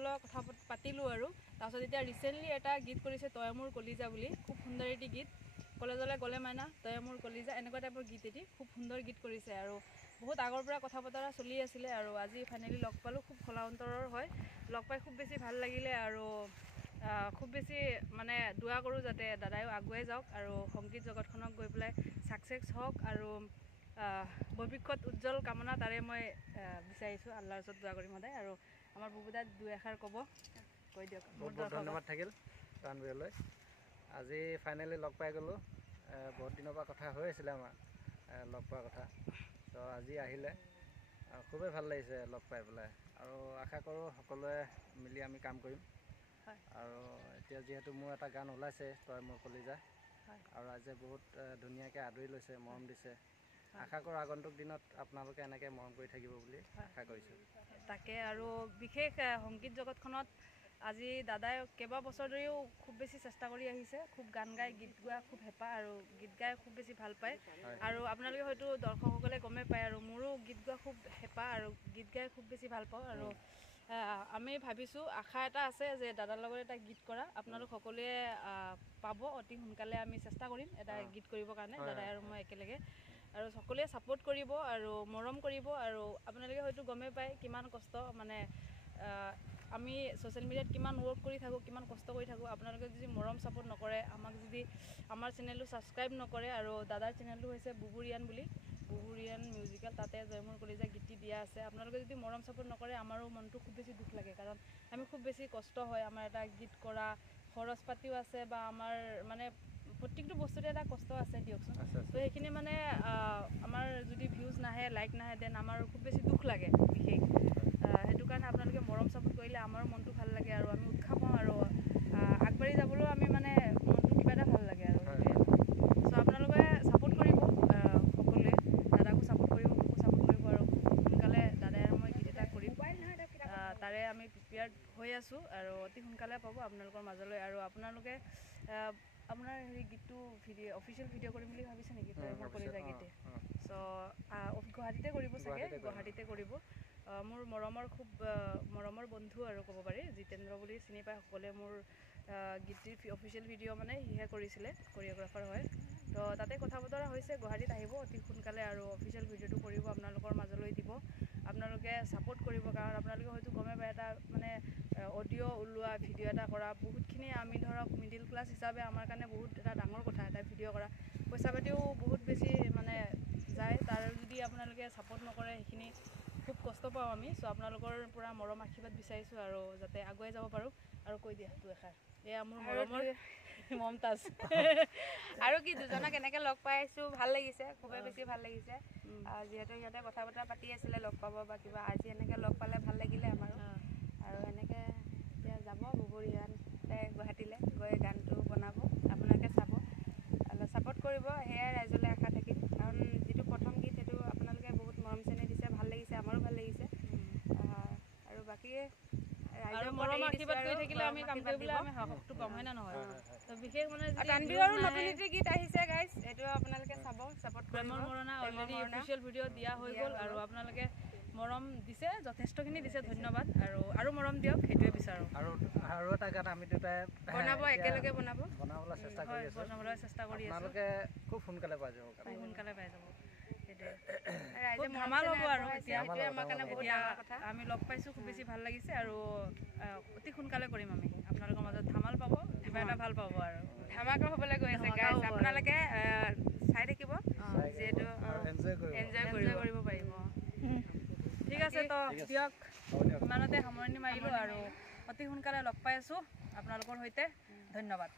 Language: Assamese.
লগত কথা পাতিলোঁ আৰু তাৰপিছত এতিয়া ৰিচেণ্টলি এটা গীত কৰিছে তই মোৰ কলিজা বুলি খুব সুন্দৰ এটি গীত কলেজলৈ গ'লে মাইনা তই মোৰ কলিজা এনেকুৱা টাইপৰ গীত এটি খুব সুন্দৰ গীত কৰিছে আৰু বহুত আগৰ পৰা কথা বতৰা চলি আছিলে আৰু আজি ফাইনেলি লগ পালোঁ খুব খোলা অন্তৰৰ হয় লগ পাই খুব বেছি ভাল লাগিলে আৰু খুব বেছি মানে দোৱা কৰোঁ যাতে দাদায়ো আগুৱাই যাওক আৰু সংগীত জগতখনক গৈ পেলাই ছাকচেছ হওক আৰু ভৱিষ্যত উজ্জ্বল কামনা তাৰে মই বিচাৰিছোঁ আল্লাহৰ ওচৰত দোৱা কৰিম সদায় আৰু আমাৰ বুবুদাত দুই এষাৰ ক'ব কৈ দিয়ক বহুত বহুত ধন্যবাদ থাকিল প্ৰাণবিৰলৈ আজি ফাইনেলি লগ পাই গ'লোঁ বহুত দিনৰ পৰা কথা হৈ আছিলে আমাৰ লগ পোৱাৰ কথা তো আজি আহিলে খুবেই ভাল লাগিছে লগ পাই পেলাই আৰু আশা কৰোঁ সকলোৱে মিলি আমি কাম কৰিম আৰু এতিয়া যিহেতু মোৰ এটা গান ওলাইছে তই মোৰ কলিজা আৰু আজি বহুত ধুনীয়াকৈ আদৰি লৈছে মৰম দিছে আশা কৰোঁ আগন্তুক দিনত আপোনালোকে এনেকৈ মৰম কৰি থাকিব বুলি আশা কৰিছোঁ তাকে আৰু বিশেষ সংগীত জগতখনত আজি দাদাই কেইবা বছৰ ধৰিও খুব বেছি চেষ্টা কৰি আহিছে খুব গান গাই গীত গোৱা খুব হেঁপাহ আৰু গীত গাই খুব বেছি ভাল পায় আৰু আপোনালোকে হয়তো দৰ্শকসকলে গমেই পায় আৰু মোৰো গীত গোৱা খুব হেঁপাহ আৰু গীত গাই খুব বেছি ভাল পাওঁ আৰু আমি ভাবিছোঁ আশা এটা আছে যে দাদাৰ লগত এটা গীত কৰা আপোনালোক সকলোৱে পাব অতি সোনকালে আমি চেষ্টা কৰিম এটা গীত কৰিবৰ কাৰণে দাদাই আৰু মই একেলগে আৰু সকলোৱে ছাপোৰ্ট কৰিব আৰু মৰম কৰিব আৰু আপোনালোকে হয়তো গমেই পায় কিমান কষ্ট মানে আমি ছ'চিয়েল মিডিয়াত কিমান ৱৰ্ক কৰি থাকোঁ কিমান কষ্ট কৰি থাকোঁ আপোনালোকে যদি মৰম ছাপোৰ্ট নকৰে আমাক যদি আমাৰ চেনেলটো ছাবস্ক্ৰাইব নকৰে আৰু দাদাৰ চেনেলটো হৈছে বুবুৰিয়ান বুলি বুবুৰিয়ান মিউজিকেল তাতে জয় মোৰ কলিজা গীতটি দিয়া আছে আপোনালোকে যদি মৰম ছাপোৰ্ট নকৰে আমাৰো মনটো খুব বেছি দুখ লাগে কাৰণ আমি খুব বেছি কষ্ট হয় আমাৰ এটা গীত কৰা খৰচ পাতিও আছে বা আমাৰ মানে প্ৰত্যেকটো বস্তুতে এটা কষ্ট আছে দিয়কচোন তো সেইখিনি মানে আমাৰ যদি ভিউজ নাহে লাইক নাহে দেন আমাৰ খুব বেছি দুখ লাগে বিশেষ সেইটো কাৰণে আপোনালোকে মৰম ছাপোৰ্ট কৰিলে আমাৰো মনটো ভাল লাগে আৰু আমি উৎসাহ পাওঁ আৰু আগবাঢ়ি যাবলৈও আমি মানে মনটো কিবা এটা ভাল লাগে আৰু চ' আপোনালোকে ছাপোৰ্ট কৰিব সকলোৱে দাদাকো ছাপোৰ্ট কৰিব মোকো ছাপোৰ্ট কৰিব আৰু সোনকালে দাদাই আৰু মই গীত এটা কৰিম তাৰে আমি প্ৰিপেয়াৰ্ড হৈ আছোঁ আৰু অতি সোনকালে পাব আপোনালোকৰ মাজলৈ আৰু আপোনালোকে আপোনাৰ হেৰি গীতটো অফিচিয়েল ভিডিঅ' কৰিম বুলি ভাবিছে নেকি তই মোৰ কলিজা গীতে চ' গুৱাহাটীতে কৰিব চাগে গুৱাহাটীতে কৰিব মোৰ খুব মৰমৰ বন্ধু আৰু ক'ব পাৰি জিতেন্দ্ৰ বুলি চিনি পায় সকলোৱে মোৰ গীতটিৰ অফিচিয়েল ভিডিঅ' মানে সিহে কৰিছিলে কৰিঅ'গ্ৰাফাৰ হয় তো তাতে কথা বতৰা হৈছে গুৱাহাটীত আহিব অতি সোনকালে আৰু অফিচিয়েল ভিডিঅ'টো কৰিব আপোনালোকৰ মাজলৈ দিব আপোনালোকে ছাপোৰ্ট কৰিব কাৰণ আপোনালোকে হয়তো গমে পায় এটা মানে অডিঅ' ওলোৱা ভিডিঅ' এটা কৰা বহুতখিনি আমি ধৰক মিডিল ক্লাছ হিচাপে আমাৰ কাৰণে বহুত এটা ডাঙৰ কথা এটা ভিডিঅ' কৰা পইচা পাতিও বহুত বেছি মানে যায় তাৰ যদি আপোনালোকে ছাপোৰ্ট নকৰে সেইখিনি খুব কষ্ট পাওঁ আমি চ' আপোনালোকৰ পৰা মৰম আশীৰ্বাদ বিচাৰিছোঁ আৰু যাতে আগুৱাই যাব পাৰোঁ আৰু কৈ দিয়া দুই এষাৰ এয়া মোৰ মৰমৰ মমতাজ আৰু কি দুজনক এনেকৈ লগ পাই আহিছোঁ ভাল লাগিছে খুবেই বেছি ভাল লাগিছে যিহেতু সিহঁতে কথা বতৰা পাতি আছিলে লগ পাব বা কিবা আজি এনেকৈ লগ পালে ভাল লাগিলে আমাৰো আৰু এনেকৈ এতিয়া যাব বুবুৰিয়ানতে গুৱাহাটীলৈ গৈ গানটো বনাব আপোনালোকে চাব ছাপোৰ্ট কৰিব সেয়াই ৰাইজলৈ আশা থাকিল কাৰণ যিটো প্ৰথম গীত সেইটো আপোনালোকে বহুত মৰম চেনেহ দিছে ভাল লাগিছে আমাৰো ভাল লাগিছে আৰু বাকী মৰম আশীৰ্বাদ কৰি থাকিলে আমি কাম কৰিবলৈ আমি সাহসটো পাম হয় নে নহয় তো বিশেষ মানে তানবিৰৰো নতুন এটি গীত আহিছে গাইজ সেইটো আপোনালোকে চাব ছাপোৰ্ট প্ৰেমৰ মৰণা অলৰেডি অফিচিয়েল ভিডিঅ' দিয়া হৈ গ'ল আৰু আপোনালোকে মৰম দিছে যথেষ্টখিনি দিছে ধন্যবাদ আৰু মৰম দিয়ক সেইটোৱে বিচাৰোঁ আৰু এটা গান আমি দুটাই বনাব একেলগে বনাবলৈ চেষ্টা কৰি আছোঁ বনাবলৈ চেষ্টা কৰি আছোঁ আপোনালোকে খুব সোনকালে পাই যাব সোনকালে পাই যাব ৰাইজে ধামাল হ'ব আৰু এতিয়া আমাৰ কাৰণে বহুত ডাঙৰ কথা আমি লগ পাইছোঁ খুব বেছি ভাল লাগিছে আৰু অতি সোনকালে কৰিম আমি আপোনালোকৰ মাজত ধামাল পাব কিবা এটা ভাল পাব আৰু ধামাকা হ'বলৈ গৈ আছে গাইজ আপোনালোকে চাই থাকিব যিহেতু এনজয় কৰিব পাৰিব ঠিক আছে তো দিয়ক ইমানতে সামৰণি মাৰিলোঁ আৰু অতি সোনকালে লগ পাই আছোঁ আপোনালোকৰ সৈতে ধন্যবাদ